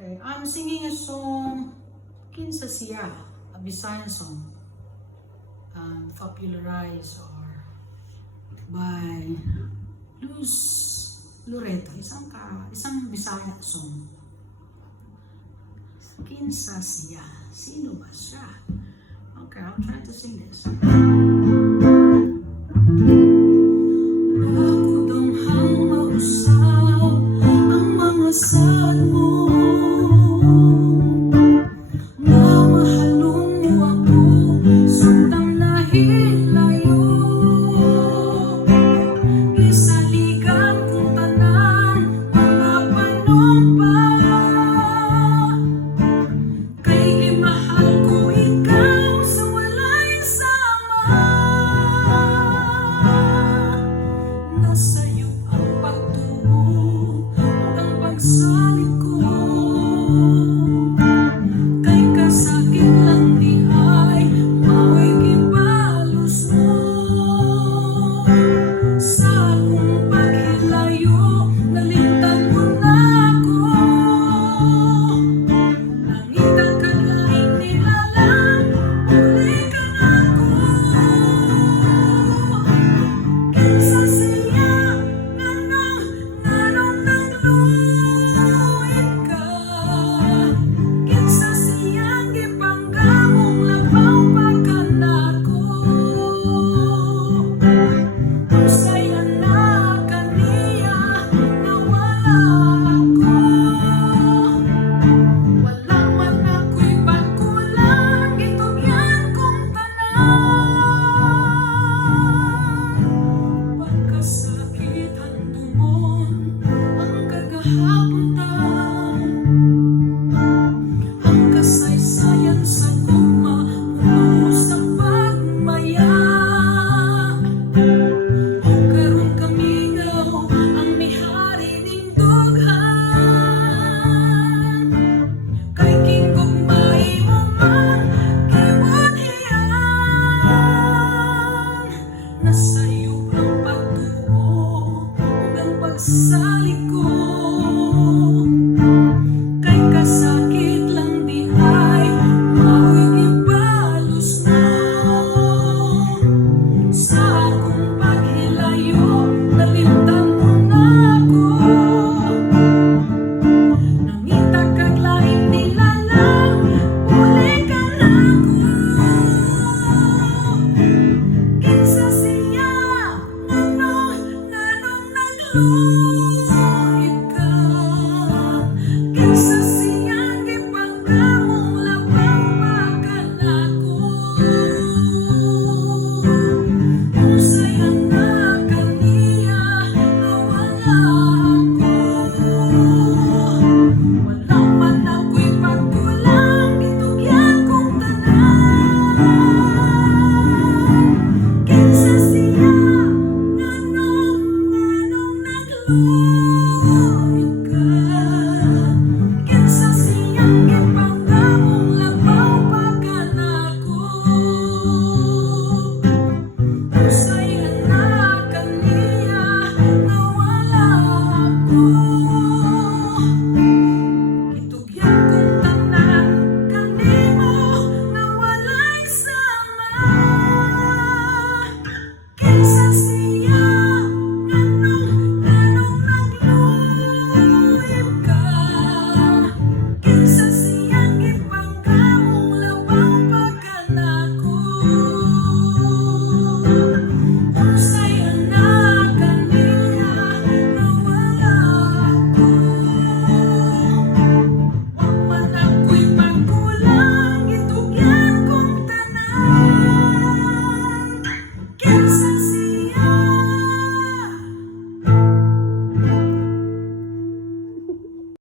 Okay, I'm singing a song, Kinsa Siya, a Visayan song, popularized or by Luz Loreto, isang Bisaya song. Kinsa Siya, sino ba siya? Okay, I'll try to sing this. Saan mo na mahalong mo ako, sundang nahilayo, isaligan kong tanan mga panumpa, kay mahal ko ikaw sa walay sama, nasa'yo ang pagtuo ang pagsalit ko, kay kasakit lang di ay mao'y gibalos mo. Sa akong paghilayo, nalimtan mo na ako. Nangitan ka laing nilalang, uli ka na ako. Kinsa siya, nanong nagluwit ka. Kinsa siyang gipanggamong labaw pa ka nako. Usay anak kaniya nawala ako. Wala man ako'y pagkulang, gitugyan kong tanan. Pagkasakit ang tumon, ang kagahapon taon, ang kasaysayan sa gugma, puno sa pagmaya. O karon kamigaw, ang mihari ning dughan, kay kingugmay mo man, kiwan iyan. Nasa'yo ang pagtuo, ug ang pagsalig ko, kay kasakit lang di ay mao'y gibalos mo. Sa akong paghilayo, nalimtan mo na ako. Nangita kag laing nilalang, uli ka na ako. Kinsa siya, nanong nagluwit ka. Kinsa siyang gipanggamong labaw pa ka nako. Usay anak kaniya nawala ako. Wala man ako'y pagkulang, gitugyan kong tanan. Kinsa siya, nanong nagluwit ka. Kinsa siyang gipanggamong labaw pa ka nako. Usay anak kaniya nawala ako. Gitugyan kong tanan, kanimo nga walay sama. Kinsa siya, nanong nagluwit ka. Kinsa siyang gipanggamong labaw pa ka nako. Usay anak kaniya nawala ako. Wa man ako'y pagkulang, gitugyan kong tanan. Kinsa